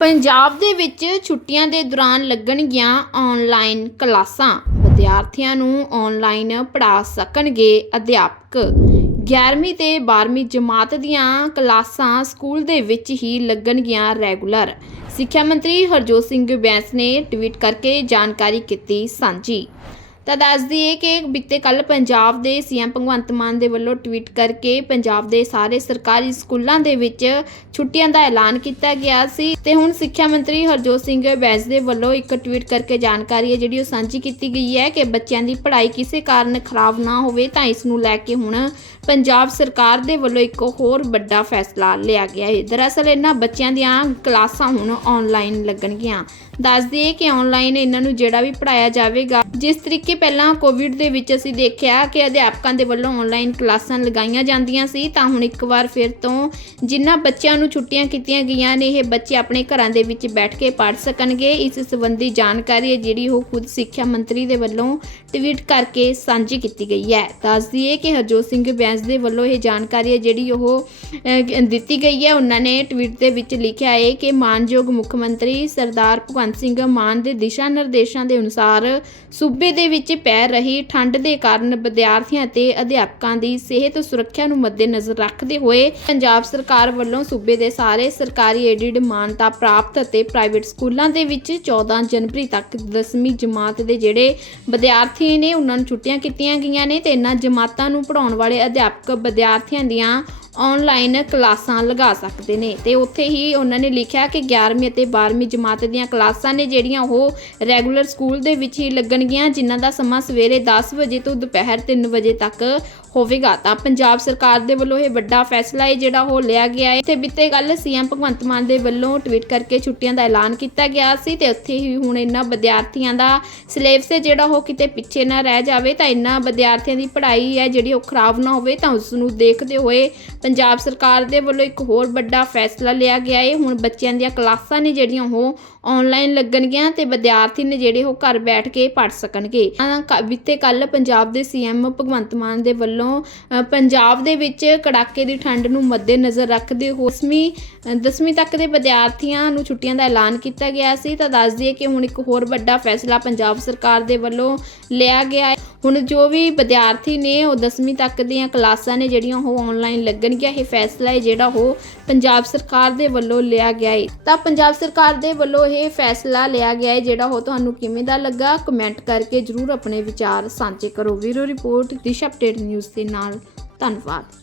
ਪੰਜਾਬ ਦੇ ਵਿੱਚ ਛੁੱਟੀਆਂ ਦੇ ਦੌਰਾਨ ਲੱਗਣਗੀਆਂ ਆਨਲਾਈਨ ਕਲਾਸਾਂ। ਵਿਦਿਆਰਥੀਆਂ ਨੂੰ ਆਨਲਾਈਨ ਪੜ੍ਹਾ ਸਕਣਗੇ ਅਧਿਆਪਕ। 11ਵੀਂ ਤੇ 12ਵੀਂ ਜਮਾਤ ਦੀਆਂ ਕਲਾਸਾਂ ਸਕੂਲ ਦੇ ਵਿੱਚ ਹੀ ਲੱਗਣਗੀਆਂ ਰੈਗੂਲਰ। ਸਿੱਖਿਆ ਮੰਤਰੀ ਹਰਜੋਤ ਸਿੰਘ ਬੈਂਸ ਨੇ ਟਵੀਟ ਕਰਕੇ ਜਾਣਕਾਰੀ ਕੀਤੀ ਸਾਂਝੀ। ਤਾਂ ਦੱਸ ਦਈਏ ਕਿ ਬੀਤੇ ਕੱਲ ਪੰਜਾਬ ਦੇ ਸੀਐਮ ਭਗਵੰਤ ਮਾਨ ਦੇ ਵੱਲੋਂ ਟਵੀਟ ਕਰਕੇ ਪੰਜਾਬ ਦੇ ਸਾਰੇ ਸਰਕਾਰੀ ਸਕੂਲਾਂ ਦੇ ਵਿੱਚ ਛੁੱਟੀਆਂ ਦਾ ਐਲਾਨ ਕੀਤਾ ਗਿਆ ਸੀ। ਤੇ ਹੁਣ ਸਿੱਖਿਆ ਮੰਤਰੀ ਹਰਜੋਤ ਸਿੰਘ ਬੈਂਸ ਦੇ ਵੱਲੋਂ ਇੱਕ ਟਵੀਟ ਕਰਕੇ ਜਾਣਕਾਰੀ ਹੈ ਜਿਹੜੀ ਉਹ ਸਾਂਝੀ ਕੀਤੀ ਗਈ ਹੈ ਕਿ ਬੱਚਿਆਂ ਦੀ ਪੜ੍ਹਾਈ ਕਿਸੇ ਕਾਰਨ ਖਰਾਬ ਨਾ ਹੋਵੇ ਤਾਂ ਇਸ ਨੂੰ ਲੈ ਕੇ ਹੁਣ ਪੰਜਾਬ ਸਰਕਾਰ ਦੇ ਵੱਲੋਂ ਇੱਕ ਹੋਰ ਵੱਡਾ ਫੈਸਲਾ ਲਿਆ ਗਿਆ ਹੈ ਦਰਅਸਲ ਇਹਨਾਂ ਬੱਚਿਆਂ ਦੀਆਂ ਕਲਾਸਾਂ ਹੁਣ ਆਨਲਾਈਨ ਲੱਗਣਗੀਆਂ। ਦੱਸ ਦਈਏ ਕਿ ਆਨਲਾਈਨ ਇਹਨਾਂ ਨੂੰ ਜਿਹੜਾ ਵੀ ਪੜਾਇਆ ਜਾਵੇਗਾ, ਜਿਸ ਤਰੀਕੇ ਪਹਿਲਾਂ ਕੋਵਿਡ ਦੇ ਵਿੱਚ ਅਸੀਂ ਦੇਖਿਆ ਕਿ ਅਧਿਆਪਕਾਂ ਦੇ ਵੱਲੋਂ ਆਨਲਾਈਨ ਕਲਾਸਾਂ ਲਗਾਈਆਂ ਜਾਂਦੀਆਂ ਸੀ, ਤਾਂ ਹੁਣ ਇੱਕ ਵਾਰ ਫਿਰ ਤੋਂ ਜਿਨ੍ਹਾਂ ਬੱਚਿਆਂ ਨੂੰ ਛੁੱਟੀਆਂ ਕੀਤੀਆਂ ਗਈਆਂ ਨੇ, ਇਹ ਬੱਚੇ ਆਪਣੇ ਘਰਾਂ ਦੇ ਵਿੱਚ ਬੈਠ ਕੇ ਪੜ੍ਹ ਸਕਣਗੇ। ਇਸ ਸੰਬੰਧੀ ਜਾਣਕਾਰੀ ਹੈ ਜਿਹੜੀ ਉਹ ਖੁਦ ਸਿੱਖਿਆ ਮੰਤਰੀ ਦੇ ਵੱਲੋਂ ਟਵੀਟ ਕਰਕੇ ਸਾਂਝੀ ਕੀਤੀ ਗਈ ਹੈ। ਦੱਸ ਦਈਏ ਕਿ ਹਰਜੋਤ ਸਿੰਘ ਬੈਂਸ ਦੇ ਵੱਲੋਂ ਇਹ ਜਾਣਕਾਰੀ ਹੈ ਜਿਹੜੀ ਉਹ ਦਿੱਤੀ ਗਈ ਹੈ। ਉਹਨਾਂ ਨੇ ਟਵੀਟ ਦੇ ਵਿੱਚ ਲਿਖਿਆ ਹੈ ਕਿ ਮਾਨਯੋਗ ਮੁੱਖ ਮੰਤਰੀ ਸਰਦਾਰ ਭਗਵੰਤ ਸਿੰਘ ਮਾਨ ਦੇ ਦਿਸ਼ਾ ਨਿਰਦੇਸ਼ਾਂ ਦੇ ਅਨੁਸਾਰ ਸੂਬੇ ਦੇ ਵਿੱਚ ਪੈ ਰਹੀ ਠੰਡ ਦੇ ਕਾਰਨ ਵਿਦਿਆਰਥੀਆਂ ਅਤੇ ਅਧਿਆਪਕਾਂ ਦੀ ਸਿਹਤ ਸੁਰੱਖਿਆ ਨੂੰ ਮੱਦੇਨਜ਼ਰ ਰੱਖਦੇ ਹੋਏ ਪੰਜਾਬ ਸਰਕਾਰ ਵੱਲੋਂ ਸੂਬੇ ਦੇ ਸਾਰੇ ਸਰਕਾਰੀ ਏਡਿਡ ਮਾਨਤਾ ਪ੍ਰਾਪਤ ਅਤੇ ਪ੍ਰਾਈਵੇਟ ਸਕੂਲਾਂ ਦੇ ਵਿੱਚ 14 ਜਨਵਰੀ ਤੱਕ 10ਵੀਂ ਜਮਾਤ ਦੇ ਜਿਹੜੇ ਵਿਦਿਆਰਥੀ ਨੇ, ਉਹਨਾਂ ਨੂੰ ਛੁੱਟੀਆਂ ਕੀਤੀਆਂ ਗਈਆਂ ਨੇ ਤੇ ਇਹਨਾਂ ਜਮਾਤਾਂ ਨੂੰ ਪੜਾਉਣ ਵਾਲੇ ਅਧਿਆਪਕ ਵਿਦਿਆਰਥੀਆਂ ਦੀਆਂ ਆਨਲਾਈਨ ਕਲਾਸਾਂ ਲਗਾ ਸਕਦੇ ਨੇ। ਤੇ ਉੱਥੇ ਹੀ ਉਹਨਾਂ ਨੇ ਲਿਖਿਆ ਕਿ 11ਵੀਂ ਅਤੇ 12ਵੀਂ ਜਮਾਤ ਦੀਆਂ ਕਲਾਸਾਂ ਨੇ ਜਿਹੜੀਆਂ ਉਹ ਰੈਗੂਲਰ ਸਕੂਲ ਦੇ ਵਿੱਚ ਹੀ ਲੱਗਣਗੀਆਂ, ਜਿਨ੍ਹਾਂ ਦਾ ਸਮਾਂ ਸਵੇਰੇ 10 ਵਜੇ ਤੋਂ ਦੁਪਹਿਰ 3 ਵਜੇ ਤੱਕ ਹੋਵੇਗਾ। ਤਾਂ ਪੰਜਾਬ ਸਰਕਾਰ ਦੇ ਵੱਲੋਂ ਇਹ ਵੱਡਾ ਫੈਸਲਾ ਹੈ, ਜਿਹੜਾ ਉਹ ਲਿਆ ਗਿਆ ਹੈ। ਤੇ ਬੀਤੇ ਕੱਲ ਸੀਐਮ ਭਗਵੰਤ ਮਾਨ ਦੇ ਵੱਲੋਂ ਟਵੀਟ ਕਰਕੇ ਛੁੱਟੀਆਂ ਦਾ ਐਲਾਨ ਕੀਤਾ ਗਿਆ ਸੀ ਤੇ ਉੱਥੇ ਹੀ ਹੁਣ ਇਹਨਾਂ ਵਿਦਿਆਰਥੀਆਂ ਦਾ ਸਿਲੇਬਸ ਹੈ, ਜਿਹੜਾ ਉਹ ਕਿਤੇ ਪਿੱਛੇ ਨਾ ਰਹਿ ਜਾਵੇ। ਤਾਂ ਇਹਨਾਂ ਵਿਦਿਆਰਥੀਆਂ ਦੀ ਪੜ੍ਹਾਈ ਹੈ, ਜਿਹੜੀ ਉਹ ਖਰਾਬ ਨਾ ਹੋਵੇ, ਤਾਂ ਉਸ ਨੂੰ ਦੇਖਦੇ ਹੋਏ ਪੰਜਾਬ ਸਰਕਾਰ ਦੇ ਵੱਲੋਂ ਇੱਕ ਹੋਰ ਵੱਡਾ ਫੈਸਲਾ ਲਿਆ ਗਿਆ ਹੈ। ਹੁਣ ਬੱਚਿਆਂ ਦੀਆਂ ਕਲਾਸਾਂ ਨੇ ਜਿਹੜੀਆਂ ਉਹ ਆਨਲਾਈਨ ਲੱਗਣਗੀਆਂ ਤੇ ਵਿਦਿਆਰਥੀ ਨੇ ਜਿਹੜੇ ਉਹ ਘਰ ਬੈਠ ਕੇ ਪੜ੍ਹ ਸਕਣਗੇ। ਤਾਂ ਕ- ਬੀਤੇ ਕੱਲ ਪੰਜਾਬ ਦੇ ਸੀਐਮ ਭਗਵੰਤ ਮਾਨ ਦੇ ਵੱਲੋਂ ਪੰਜਾਬ ਦੇ ਵਿੱਚ ਕੜਾਕੇ ਦੀ ਠੰਡ ਨੂੰ ਮੱਦੇਨਜ਼ਰ ਰੱਖਦੇ ਹੋਏ 10ਵੀਂ 10ਵੀਂ ਤੱਕ ਦੇ ਵਿਦਿਆਰਥੀਆਂ ਨੂੰ ਛੁੱਟੀਆਂ ਦਾ ਐਲਾਨ ਕੀਤਾ ਗਿਆ ਸੀ। ਤਾਂ ਦੱਸ ਦਈਏ ਕਿ ਹੁਣ ਇੱਕ ਹੋਰ ਵੱਡਾ ਫੈਸਲਾ ਪੰਜਾਬ ਸਰਕਾਰ ਦੇ ਵੱਲੋਂ ਲਿਆ ਗਿਆ ਹੈ। ਹੁਣ ਜੋ ਵੀ ਵਿਦਿਆਰਥੀ ਨੇ ਉਹ 10ਵੀਂ ਤੱਕ ਦੀਆਂ ਕਲਾਸਾਂ ਨੇ ਜਿਹੜੀਆਂ ਉਹ ਆਨਲਾਈਨ ਲੱਗਣਗੀਆਂ। ਇਹ ਫੈਸਲਾ ਹੈ ਜਿਹੜਾ ਉਹ ਪੰਜਾਬ ਸਰਕਾਰ ਦੇ ਵੱਲੋਂ ਲਿਆ ਗਿਆ ਹੈ। ਤਾਂ ਪੰਜਾਬ ਸਰਕਾਰ ਦੇ ਵੱਲੋਂ ਇਹ ਫੈਸਲਾ ਲਿਆ ਗਿਆ ਹੈ, ਜਿਹੜਾ ਉਹ ਤੁਹਾਨੂੰ ਕਿਵੇਂ ਦਾ ਲੱਗਾ? ਕਮੈਂਟ ਕਰਕੇ ਜਰੂਰ ਆਪਣੇ ਵਿਚਾਰ ਸਾਂਝੇ ਕਰੋ। ਵੀਰੋ ਰਿਪੋਰਟ ਦਿਸ਼ਾ ਅਪਡੇਟ ਨਿਊਜ਼ ਦੇ ਨਾਲ। ਧੰਨਵਾਦ।